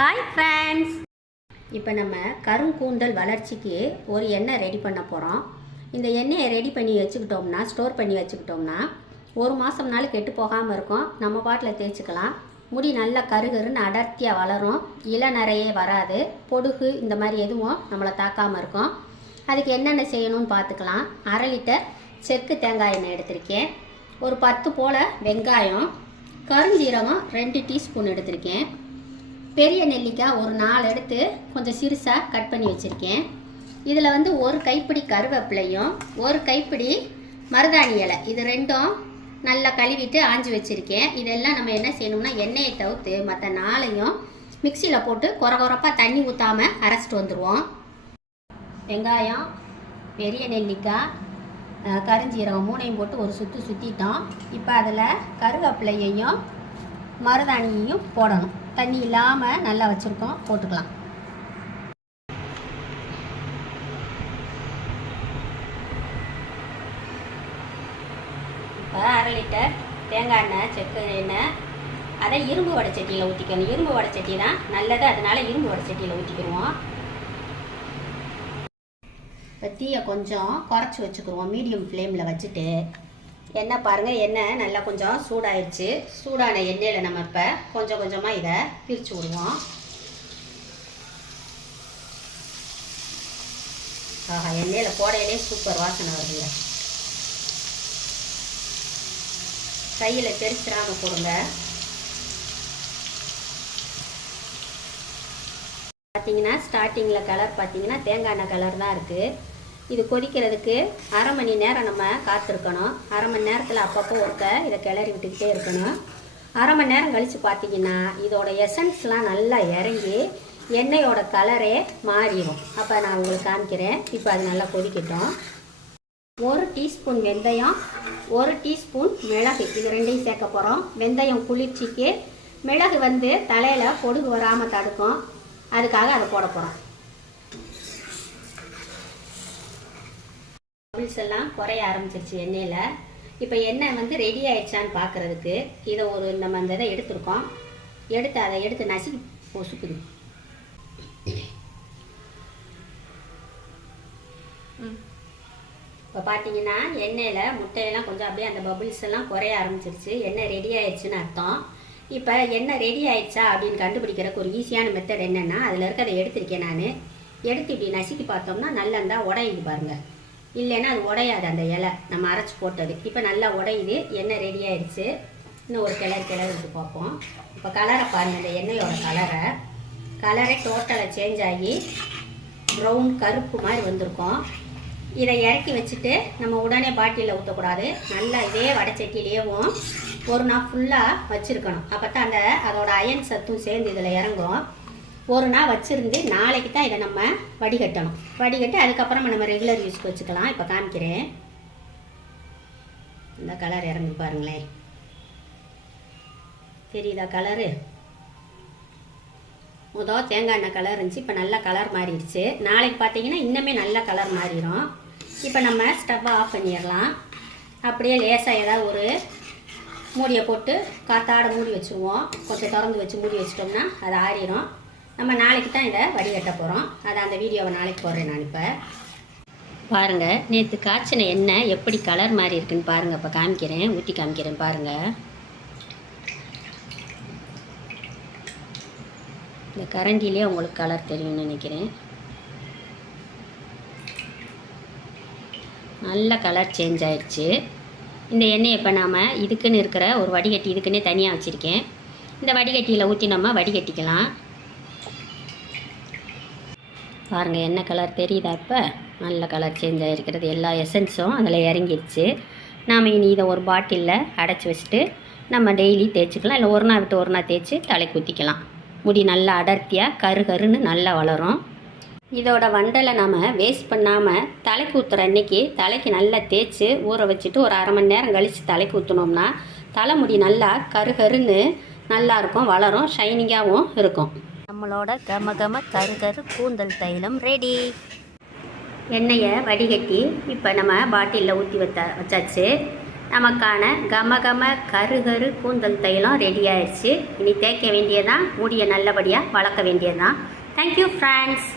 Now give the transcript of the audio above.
Hi friends இப்போ நம்ம கருங்கூந்தல் வளர்ச்சிக்கு ஒரு எண்ணெய் ரெடி பண்ண போகிறோம் இந்த எண்ணெயை ரெடி பண்ணி வச்சுக்கிட்டோம்னா ஸ்டோர் பண்ணி வச்சுக்கிட்டோம்னா ஒரு மாதம்னாலும் கெட்டு போகாமல் இருக்கும். நம்ம பாட்டில் தேய்ச்சிக்கலாம். முடி நல்லா கருகருன்னு அடர்த்தியாக வளரும். இலை நிறைய வராது. பொடுகு இந்த மாதிரி எதுவும் நம்மளை தாக்காமல் இருக்கும். அதுக்கு என்னென்ன செய்யணும்னு பார்த்துக்கலாம் அரை லிட்டர் செக்கு தேங்காய் எண்ணெய் எடுத்திருக்கேன். ஒரு பத்து போல் வெங்காயம் கருஞ்சீரகம் ரெண்டு டீஸ்பூன் எடுத்திருக்கேன். பெரிய நெல்லிக்காய் ஒரு நாலு எடுத்து கொஞ்சம் சிறுசாக கட் பண்ணி வச்சுருக்கேன். இதில் வந்து ஒரு கைப்பிடி கருவேப்பிலையும் ஒரு கைப்பிடி மருதாணி இலை. இது ரெண்டும் நல்லா கழுவிட்டு ஆஞ்சி வச்சுருக்கேன். இதெல்லாம் நம்ம என்ன செய்யணும்னா எண்ணெயை தவிர்த்து மற்ற நாளையும் மிக்சியில் போட்டு குறை குறைப்பாக தண்ணி ஊற்றாமல் அரைச்சிட்டு வந்துடுவோம் வெங்காயம் பெரிய நெல்லிக்காய் அஹ், கருஞ்சீரகம் மூணையும் போட்டு ஒரு சுற்றி சுற்றிட்டோம் இப்போ அதில் கருவேப்பிலையையும் மருதாணியையும் போடணும். தண்ணி இல்லாமல் நல்லா வச்சுருக்கோம். போட்டுக்கலாம். இப்போ அரை லிட்டர் தேங்காய் எண்ணெய் செக்கு எண்ணெய் அதை இரும்பு வடைச்சட்டியில் ஊற்றிக்கணும் இரும்பு வடைச்சட்டி தான் நல்லது. அதனால் இரும்பு வடைச்சட்டியில் ஊற்றிக்கிடுவோம் இப்போ தீயை கொஞ்சம் குறைச்சி வச்சுக்கிடுவோம். மீடியம் ஃப்ளேமில் வச்சுட்டு எண்ணெய் பாருங்கள் எண்ணெய் நல்லா கொஞ்சம் சூடாயிடுச்சு சூடான எண்ணெயில் நம்ம இப்போ கொஞ்சம் கொஞ்சமாக இதை பிரித்து விடுவோம். ஆஹா எண்ணெயில் போடையிலே சூப்பர் வாசனை வருதுங்க. கையில் தெரிச்சிடாமல் போடுங்க. பார்த்தீங்கன்னா ஸ்டார்டிங்கில் கலர் பார்த்தீங்கன்னா தேங்காய் எண்ணெய் கலர் தான் இருக்குது இது கொதிக்கிறதுக்கு அரை மணி நேரம் நம்ம காத்திருக்கணும். அரை மணி நேரத்தில் அப்பப்போ ஒருக்க இதை கிளறி விட்டுக்கிட்டே இருக்கணும். அரை மணி நேரம் கழித்து பார்த்தீங்கன்னா இதோட எசன்ஸ்லாம் நல்லா இறங்கி எண்ணெயோட கலரே மாறிடும் அப்போ நான் உங்களுக்கு காமிக்கிறேன். இப்போ அது நல்லா கொதிக்கட்டும். ஒரு டீஸ்பூன் வெந்தயம் ஒரு டீஸ்பூன் மிளகு. இது ரெண்டையும் சேர்க்க போகிறோம் வெந்தயம் குளிர்ச்சிக்கு மிளகு வந்து தலையில் பொடுகு வராமல் தடுக்கும். அதுக்காக அதை போட போகிறோம் பபிள்ஸ் எல்லாம் குறைய ஆரம்பிச்சிருச்சு எண்ணெயில். இப்போ எண்ணெய் வந்து ரெடி ஆயிடுச்சான்னு பார்க்குறதுக்கு இதை ஒரு நம்ம அந்த இதை எடுத்திருக்கோம். எடுத்து அதை எடுத்து நசுக்கி பொசுக்குது இப்போ பார்த்தீங்கன்னா எண்ணெயில் முட்டையெல்லாம் கொஞ்சம் அப்படியே அந்த பபிள்ஸ் எல்லாம் குறைய ஆரம்பிச்சிருச்சு. எண்ணெய் ரெடி ஆயிடுச்சுன்னு அர்த்தம். இப்போ எண்ணெய் ரெடி ஆயிடுச்சா அப்படின்னு கண்டுபிடிக்கிறதுக்கு ஒரு ஈஸியான மெத்தட் என்னென்னா அதில் இருக்கிறத எடுத்திருக்கேன் நான். எடுத்து இப்படி நசுக்கி பார்த்தோம்னா நல்லா இருந்தால் உடையுது பாருங்க. இல்லைன்னா அது உடையாது அந்த இலை. நம்ம அரைச்சி போட்டது. இப்போ நல்லா உடையுது. எண்ணெய் ரெடி ஆயிடுச்சு. இன்னும் ஒரு கிளறு கிளறுக்கு பார்ப்போம். இப்போ கலரை பாருங்கள் அந்த எண்ணெயோட கலரை கலரே டோட்டலாக சேஞ்ச் ஆகி ப்ரௌன் கருப்பு மாதிரி வந்திருக்கும். இதை இறக்கி வச்சுட்டு நம்ம உடனே பாட்டிலில் ஊற்றக்கூடாது நல்லா இதே வடைச்சட்டிலேயும் ஒரு நாள் ஃபுல்லாக வச்சுருக்கணும். அப்போ தான் அந்த அதோடய அயன் சத்தும் சேர்ந்து இதில் இறங்கும். ஒரு நாள் வச்சுருந்து நாளைக்கு தான் இதை நம்ம வடிகட்டணும். வடிகட்டி அதுக்கப்புறமா நம்ம ரெகுலர் யூஸ்க்கு வச்சுக்கலாம். இப்போ காமிக்கிறேன். இந்த கலர் இறங்கி பாருங்களேன் தெரியுதா கலரு முதல் தேங்காய் எண்ணெய் கலர் இருந்துச்சு. இப்போ நல்லா கலர் மாறிடுச்சு. நாளைக்கு பார்த்தீங்கன்னா இன்னுமே நல்லா கலர் மாறிடும். இப்போ நம்ம ஸ்டவ்வை ஆஃப் பண்ணிடலாம். அப்படியே லேசாக ஏதாவது ஒரு மூடியை போட்டு காத்தாட மூடி வச்சுருவோம். கொஞ்சம் திறந்து வச்சு மூடி வச்சிட்டோம்னா அது ஆறிடும். நம்ம நாளைக்கு தான் இதை வடிகட்ட போகிறோம் அதை அந்த வீடியோவை நாளைக்கு போடுறேன் நான் இப்போ. பாருங்கள் நேற்று காய்ச்சின எண்ணெய் எப்படி கலர் மாதிரி இருக்குன்னு பாருங்கள் இப்போ காமிக்கிறேன் ஊற்றி காமிக்கிறேன் பாருங்கள் இந்த கரண்டிலே உங்களுக்கு கலர் தெரியும்னு நினைக்கிறேன். நல்ல கலர் சேஞ்ச் ஆயிடுச்சு. இந்த எண்ணெயை இப்போ நாம் இதுக்குன்னு இருக்கிற ஒரு வடிகட்டி இதுக்குன்னே தனியாக வச்சுருக்கேன். இந்த வடிகட்டியில் ஊற்றி நம்ம வடிகட்டிக்கலாம். பாருங்கள் என்ன கலர் தெரியுதா இப்போ? நல்ல கலர் சேஞ்ச் ஆகிருக்கிறது எல்லா எசன்ஸும் அதில் இறங்கிருச்சு. நாம் இனி இதை ஒரு பாட்டிலில் அடைச்சி வச்சுட்டு நம்ம டெய்லி தேய்ச்சிக்கலாம். இல்லை ஒரு நாள் விட்டு ஒரு நாள் தேய்ச்சி தலைக்கு ஊற்றிக்கலாம் முடி நல்லா அடர்த்தியாக கரு கருன்னு நல்லா வளரும். இதோட வண்டலை நாம் வேஸ்ட் பண்ணாமல் தலைக்கு ஊற்றுற அன்னைக்கு தலைக்கு நல்லா தேய்ச்சி ஊற வச்சுட்டு ஒரு அரை மணி நேரம் கழித்து தலைக்கு ஊற்றினோம்னா தலைமுடி நல்லா கரு கருன்னு நல்லாயிருக்கும் வளரும் ஷைனிங்காகவும் இருக்கும். நம்மளோட கம கம கரு கரு கூந்தல் தைலம் ரெடி எண்ணெயை வடிகட்டி இப்போ நம்ம பாட்டிலில் ஊற்றி வச்சா வச்சாச்சு. நமக்கான கம கம கரு கரு கூந்தல் தைலம் ரெடி ஆயிடுச்சு. இனி தேய்க்க வேண்டியதான் முடியை நல்லபடியாக வளர்க்க வேண்டியதான் தேங்க்யூ ஃப்ரெண்ட்ஸ்